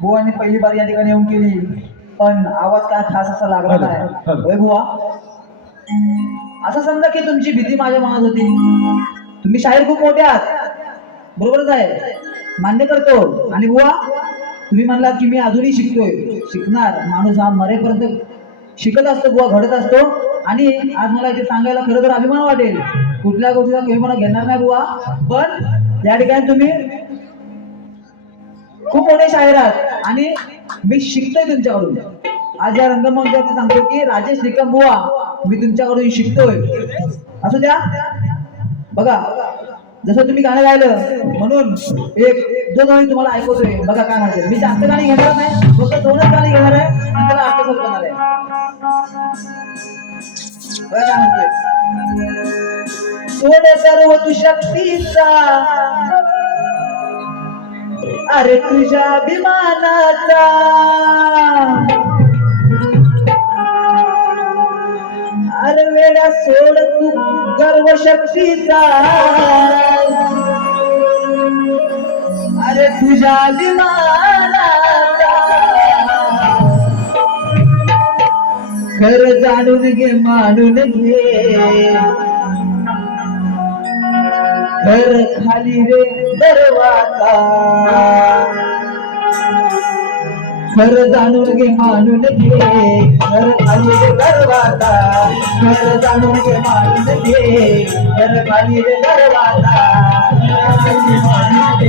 बुवांनी पहिली बार या ठिकाणी येऊन केली. पण आवाज काय खास असा लागला नाही. होय बुवा? असं समजा की तुमची भीती माझ्या मनात होती. तुम्ही शाहीर खूप मोठे आहात. बरोबरच आहे. मान्य करतो. आणि बुवा तुम्ही म्हणलात की मी अजूनही शिकतोय. शिकणार. माणूस हा मरेपर्यंत शिकत असतो बुवा घडत असतो. आणि आज मला इथे सांगायला खरं तर अभिमान वाटेल. कुठल्या गोष्टीचा कमी मला घेणार नाही बुवा. पण या ठिकाणी तुम्ही खूप मोठे शायर आहात. आणि मी शिकतोय तुमच्याकडून. आज या रंगमंचावरती सांगतो की राजेश निकम बुवा मी तुमच्याकडून शिकतोय. असू द्या. बघा जसं तुम्ही गाणं गायलं म्हणून एक दोन गाणी तुम्हाला ऐकवतोय. बघा काय म्हणते मी जास्त गाणी घेणार नाही फक्त दोनच गाणी घेणार आहे तुम्हाला आठ करणार आहे. बघा काय म्हणतोय सोड सर्व तू शक्तीचा अरे तुझ्या अभिमानाचा. अरे वेड्या सोड तू गर्व शक्तीचा. अरे तुझ्या अभिमानाचा. खर जाणून घे मानून घे. घर खाली रे. दरवाजा. घर जाणून घे मानून घे घर खाली रे दरवाजा. घर जाणून घे मानून घे घर खाली रे दरवाजा. घर खाली रे दरवाजा.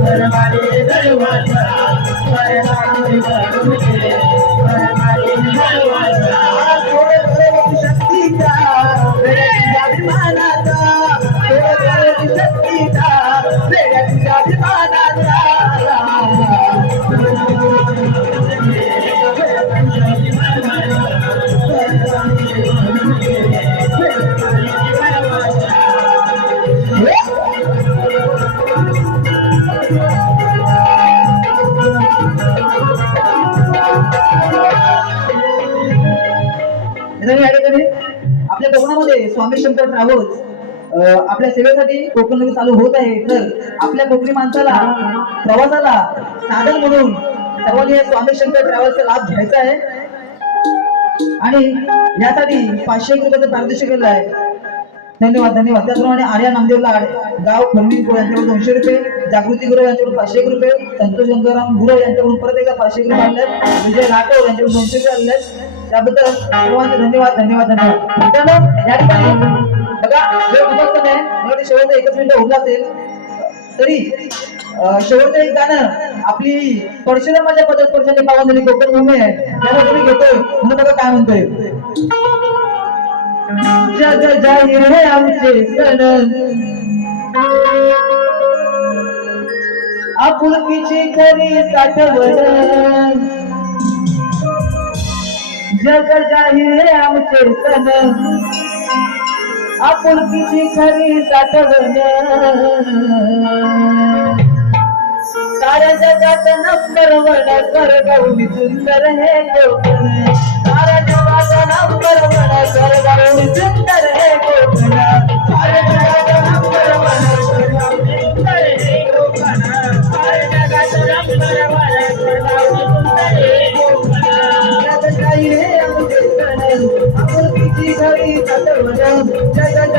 घर खाली रे दरवाजा घर मित्रांनो, या ठिकाणी आपल्या कोकणामध्ये स्वामी शंकर ट्रॅव्हल्स आपल्या सेवेसाठी कोकण चालू होत आहे. तर आपल्या कोकणी माणसाला प्रवासाला साधन म्हणून सर्वांनी स्वामी शंकर ट्रॅव्हल्सचा लाभ घ्यायचा आहे. आणि यासाठी पाचशे एक रुपयाचं पारितोषिक केलं आहे. धन्यवाद धन्यवाद. त्याचप्रमाणे आर्या नामदेवला गाव खंडणी यांच्याकडून दोनशे रुपये जागृती गुरव यांच्याकडून पाचशे एक रुपये संतोष गंगाराम गुरव यांच्याकडून परत एकदा पाचशे एक रुपये आणले विजय राठोड यांच्याकडून दोनशे रुपये आणले त्याबद्दल सर्वांचे धन्यवाद धन्यवाद धन्यवाद. मित्रांनो या ठिकाणी बघा वेळ खूपच कमी आहे मला वाटतं शेवटचा एकच मिनिट उरला असेल तरी शेवटचं एक गाणं आपली परशुरामाच्या पदस्पर्शाने पावन कोकण भूमी आहे त्याला तुम्ही घेतोय. म्हणून बघा काय म्हणतोय. जग जाहीर हे आमचे सण. आपुलकीची खरी साठवण. जग जाहीर है आमचे सण आपुलकीची खरी साठवण साऱ्या जगात नंबर वड कर गौरी सुंदर हे कोकण साऱ्या जगात नंबर वड कर गौरी सुंदर हे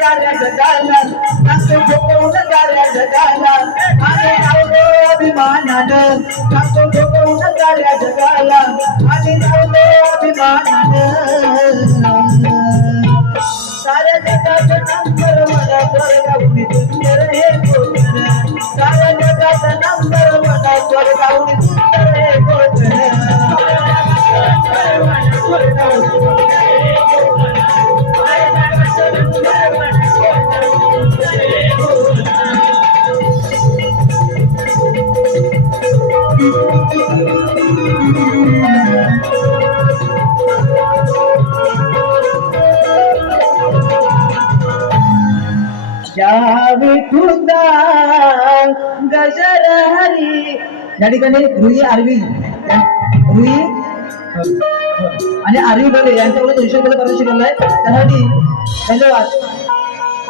ठोकवून गाड्या जगाला नाचतो ठोकवून गाड्या जगाला आणि धावतो अभिमानानं नाचतो ठोकवून गाड्या जगाला आणि धावतो अभिमानानं विठुदा आरवी. रुई. आणि आरवी बले यांच्याकडे दोनशे रुपये करून शिकवलं आहे. त्यासाठी धन्यवाद.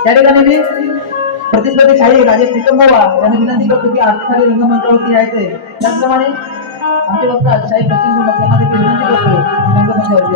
त्या ठिकाणी मी प्रतिस्पर्धी शाही राजेश निकंबावा यांनी विनंती करतो की आजसाठी रंगमंचावरती यायचंय. त्याचप्रमाणे आमचे वक्ता शाही पश्चिम विनंती करतो रंगमंचावरती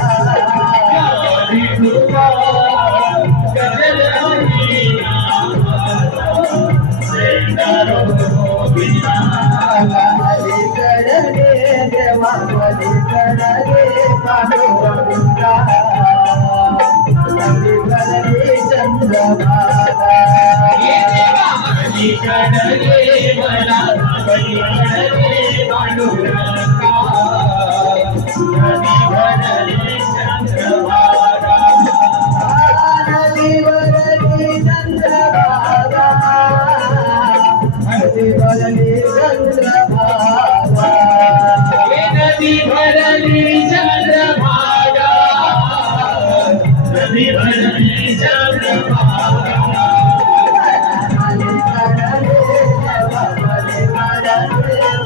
கடலே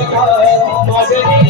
Maria, Maria,